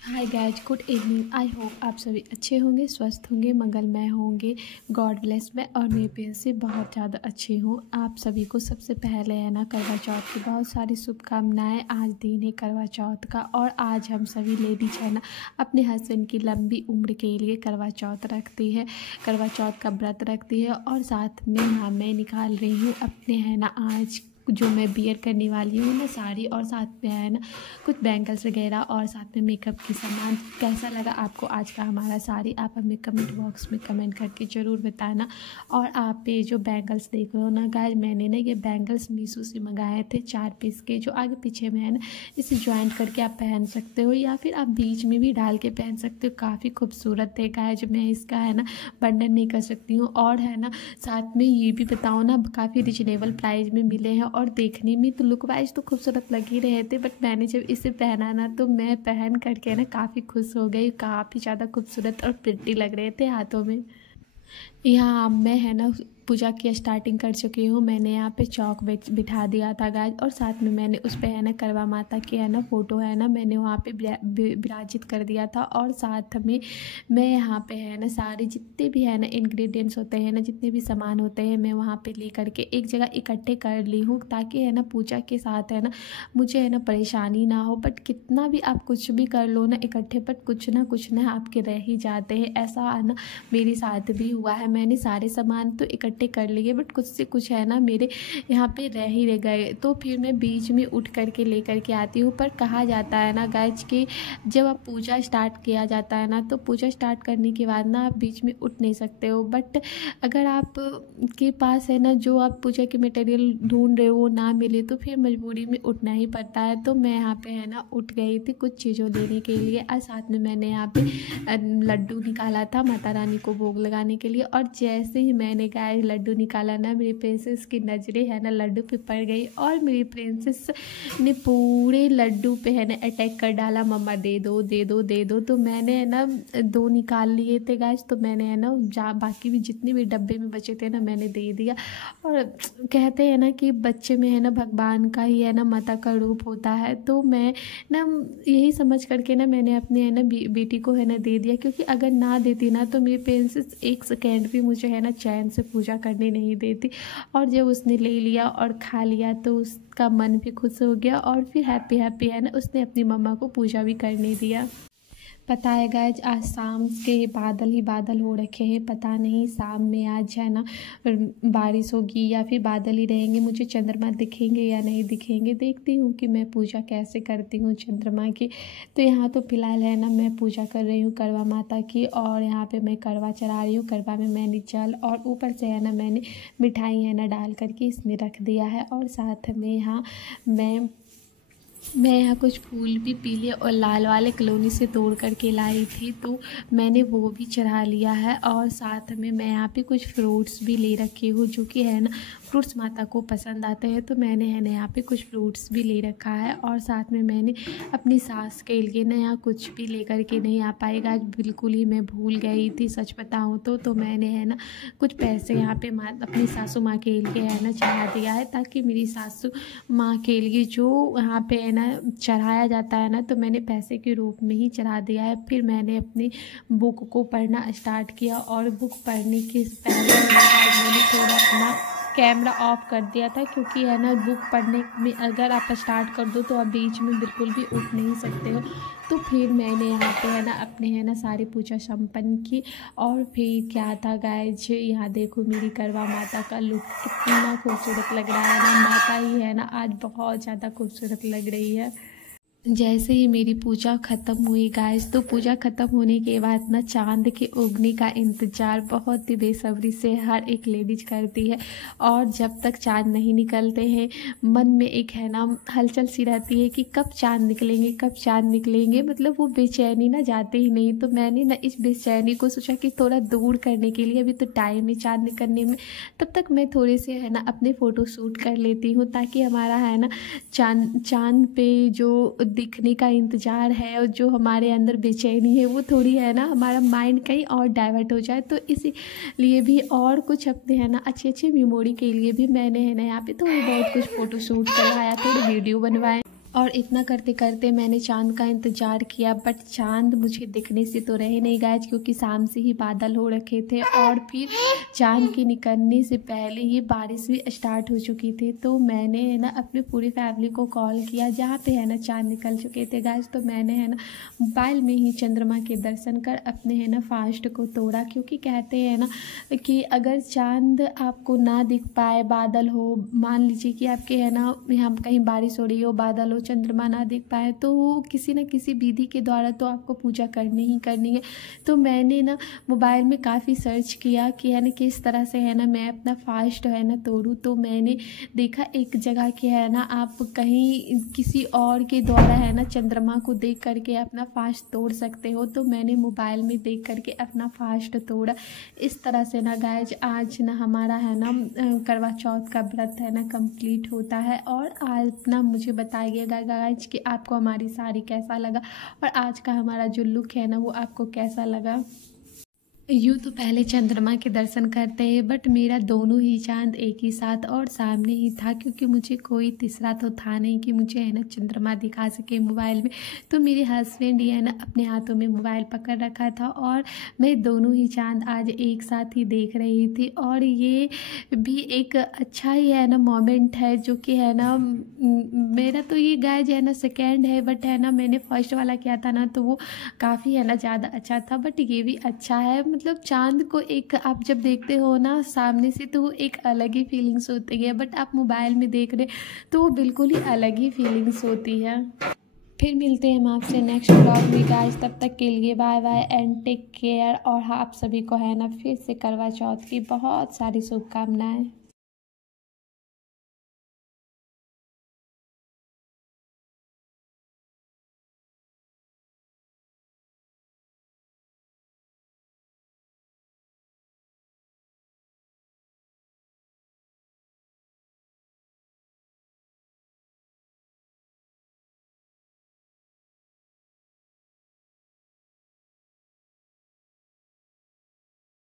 Hi guys, good evening. I hope आप सभी अच्छे होंगे, स्वस्थ होंगे, मंगलमय होंगे। God bless. मैं और मेरे पेरेंट्स से बहुत ज़्यादा अच्छी हूँ। आप सभी को सबसे पहले है ना करवा चौथ की बहुत सारी शुभकामनाएं। आज दिन है करवा चौथ का और आज हम सभी लेडीज है ना अपने हस्बैंड की लंबी उम्र के लिए करवा चौथ रखती है, करवा चौथ का व्रत रखती है। और साथ में हाँ, मैं निकाल रही हूँ अपने है ना आज जो मैं बियर करने वाली हूँ ना साड़ी, और साथ में है ना कुछ बैंगल्स वगैरह और साथ में मेकअप की सामान। कैसा लगा आपको आज का हमारा साड़ी, आप हमें कमेंट बॉक्स में कमेंट करके ज़रूर बताना। और आप ये जो बैंगल्स देख रहे हो ना गाइस, मैंने ना ये बैंगल्स मीशो से मंगाए थे 4 पीस के, जो आगे पीछे में है ना इसे ज्वाइंट करके आप पहन सकते हो या फिर आप बीच में भी डाल के पहन सकते हो। काफ़ी खूबसूरत है गाइस, मैं इसका है ना वर्णन नहीं कर सकती हूँ। और है ना साथ में ये भी बताओ ना, काफ़ी रिजनेबल प्राइस में मिले हैं और देखने में तो लुक वाइज तो खूबसूरत लग ही रहे थे। बट मैंने जब इसे पहना ना तो मैं पहन करके ना काफ़ी खुश हो गई। काफ़ी ज़्यादा खूबसूरत और प्रिटी लग रहे थे हाथों में। यहाँ मैं है ना पूजा की स्टार्टिंग कर चुकी हूँ। मैंने यहाँ पे चौक बिठा दिया था गाइस, और साथ में मैंने उस पे है ना करवा माता की है ना फ़ोटो है ना मैंने वहाँ पे विराजित कर दिया था। और साथ में मैं यहाँ पे है ना सारे जितने भी है ना इंग्रेडिएंट्स होते हैं ना, जितने भी सामान होते हैं, मैं वहाँ पे ले करके एक जगह इकट्ठे कर ली हूँ, ताकि है ना पूजा के साथ है ना मुझे है ना परेशानी ना हो। बट कितना भी आप कुछ भी कर लो ना इकट्ठे, बट कुछ ना आपके रह ही जाते हैं। ऐसा है ना मेरे साथ भी हुआ है। मैंने सारे सामान तो इकट्ठे कर लिए, बट कुछ से कुछ है ना मेरे यहाँ पे रह ही रह गए, तो फिर मैं बीच में उठ करके ले करके आती हूँ। पर कहा जाता है ना गाइज कि जब आप पूजा स्टार्ट किया जाता है ना, तो पूजा स्टार्ट करने के बाद ना आप बीच में उठ नहीं सकते हो। बट अगर आप के पास है ना जो आप पूजा के मटेरियल ढूंढ रहे हो ना मिले, तो फिर मजबूरी में उठना ही पड़ता है। तो मैं यहाँ पे है ना उठ गई थी कुछ चीज़ों लेने के लिए, और साथ में मैंने यहाँ पे लड्डू निकाला था माता रानी को भोग लगाने के लिए। और जैसे ही मैंने गाय लड्डू निकाला ना, मेरी प्रिंसेस की नज़रें है ना लड्डू पे पड़ गई, और मेरी प्रिंसेस ने पूरे लड्डू पे है ना अटैक कर डाला, मम्मा दे दो दे दो दे दो। तो मैंने है ना 2 निकाल लिए थे गाइस, तो मैंने है ना बाकी भी जितने भी डब्बे में बचे थे ना मैंने दे दिया। और कहते हैं ना कि बच्चे में है ना भगवान का ही है ना माता का रूप होता है। तो मैं ना यही समझ करके ना मैंने अपने है ना बेटी को है ना दे दिया, क्योंकि अगर ना देती ना तो मेरी प्रिंसेस एक सेकेंड भी मुझे है ना चैन से पूजा करने नहीं देती। और जब उसने ले लिया और खा लिया तो उसका मन भी खुश हो गया, और फिर हैप्पी हैप्पी है ना उसने अपनी मम्मा को पूजा भी करने दिया। पता है गाइज, आज शाम के बादल ही बादल हो रखे हैं। पता नहीं शाम में आज है ना बारिश होगी या फिर बादल ही रहेंगे, मुझे चंद्रमा दिखेंगे या नहीं दिखेंगे। देखती हूँ कि मैं पूजा कैसे करती हूँ चंद्रमा की। तो यहाँ तो फिलहाल है ना मैं पूजा कर रही हूँ करवा माता की, और यहाँ पे मैं करवा चढ़ा रही हूँ। करवा में मैंने जल और ऊपर से है ना मैंने मिठाई है ना डाल करके इसमें रख दिया है। और साथ में यहाँ मैं यहाँ कुछ फूल भी पीले और लाल वाले कॉलोनी से तोड़ करके लाई थी, तो मैंने वो भी चढ़ा लिया है। और साथ में मैं यहाँ पे कुछ फ्रूट्स भी ले रखी हूँ, जो कि है ना फ्रूट्स माता को पसंद आते हैं, तो मैंने है ना यहाँ पे कुछ फ्रूट्स भी ले रखा है। और साथ में मैंने अपनी सास के लिए ना यहाँ कुछ भी ले करके नहीं आ पाएगा, आज बिल्कुल ही मैं भूल गई थी सच बताऊँ तो मैंने है ना कुछ पैसे यहाँ पे अपनी सासू माँ के लिए है ना चढ़ा दिया है, ताकि मेरी सासू माँ के लिए जो यहाँ पे है ना चढ़ाया जाता है ना, तो मैंने पैसे के रूप में ही चढ़ा दिया है। फिर मैंने अपनी बुक को पढ़ना स्टार्ट किया, और बुक पढ़ने के पहले मैंने थोड़ा अपना कैमरा ऑफ कर दिया था, क्योंकि है ना बुक पढ़ने में अगर आप स्टार्ट कर दो तो आप बीच में बिल्कुल भी उठ नहीं सकते हो। तो फिर मैंने यहाँ पे है ना अपने है ना सारी पूजा संपन्न की। और फिर क्या था गाइज, यहाँ देखो मेरी करवा माता का लुक कितना खूबसूरत लग रहा है ना। माता ही है ना आज बहुत ज़्यादा खूबसूरत लग रही है। जैसे ही मेरी पूजा ख़त्म हुई गाइस, तो पूजा ख़त्म होने के बाद ना चांद के उगने का इंतज़ार बहुत ही बेसब्री से हर एक लेडीज करती है। और जब तक चांद नहीं निकलते हैं, मन में एक है ना हलचल सी रहती है कि कब चांद निकलेंगे कब चांद निकलेंगे, मतलब वो बेचैनी ना जाते ही नहीं। तो मैंने ना इस बेचैनी को सोचा कि थोड़ा दूर करने के लिए, अभी तो टाइम है चांद निकलने में, तब तक मैं थोड़े से है ना अपने फ़ोटो शूट कर लेती हूँ, ताकि हमारा है ना चांद पे जो दिखने का इंतज़ार है और जो हमारे अंदर बेचैनी है, वो थोड़ी है ना हमारा माइंड कहीं और डाइवर्ट हो जाए। तो इसीलिए भी और कुछ अपने है ना अच्छी मेमोरी के लिए भी मैंने है ना यहाँ पे थोड़ी बहुत कुछ फ़ोटो शूट करवाया, थोड़ी वीडियो बनवाए। और इतना करते करते मैंने चाँद का इंतज़ार किया, बट चाँद मुझे दिखने से तो रहे नहीं गाइज, क्योंकि शाम से ही बादल हो रखे थे और फिर चाँद के निकलने से पहले ये बारिश भी स्टार्ट हो चुकी थी। तो मैंने है ना अपनी पूरी फैमिली को कॉल किया जहाँ पे है ना चाँद निकल चुके थे गाइज। तो मैंने है ना मोबाइल में ही चंद्रमा के दर्शन कर अपने है ना फास्ट को तोड़ा, क्योंकि कहते हैं ना कि अगर चाँद आपको ना दिख पाए, बादल हो, मान लीजिए कि आपके है ना यहाँ कहीं बारिश हो रही हो, बादल हो, चंद्रमा ना दिख पाए, तो किसी न किसी विधि के द्वारा तो आपको पूजा करनी ही करनी है। तो मैंने ना मोबाइल में काफ़ी सर्च किया कि है ना किस तरह से है ना मैं अपना फास्ट है ना तोड़ूँ। तो मैंने देखा एक जगह के है ना आप कहीं किसी और के द्वारा है ना चंद्रमा को देख करके अपना फास्ट तोड़ सकते हो। तो मैंने मोबाइल में देख करके अपना फास्ट तोड़ा। इस तरह से ना गाइज आज ना हमारा है ना करवा चौथ का व्रत है ना कंप्लीट होता है। और आज ना मुझे बताइएगा गाइज कि आपको हमारी साड़ी कैसा लगा और आज का हमारा जो लुक है ना वो आपको कैसा लगा। यूँ तो पहले चंद्रमा के दर्शन करते हैं, बट मेरा दोनों ही चांद एक ही साथ और सामने ही था, क्योंकि मुझे कोई तीसरा तो था नहीं कि मुझे है ना चंद्रमा दिखा सके मोबाइल में। तो मेरे हस्बैंड ही है ना अपने हाथों में मोबाइल पकड़ रखा था और मैं दोनों ही चांद आज एक साथ ही देख रही थी। और ये भी एक अच्छा ही है ना मोमेंट है, जो कि है ना मेरा तो ये गाइज है ना सेकेंड है, बट है ना मैंने फर्स्ट वाला किया था ना तो वो काफ़ी है ना ज़्यादा अच्छा था। बट ये भी अच्छा है, मतलब चाँद को एक आप जब देखते हो ना सामने से तो वो एक अलग ही फीलिंग्स होती है, बट आप मोबाइल में देख रहे तो वो बिल्कुल ही अलग ही फीलिंग्स होती है। फिर मिलते हैं हम आपसे नेक्स्ट ब्लॉग में गाइस, तब तक के लिए bye bye and take care. और हाँ आप सभी को है ना फिर से करवा चौथ की बहुत सारी शुभकामनाएं।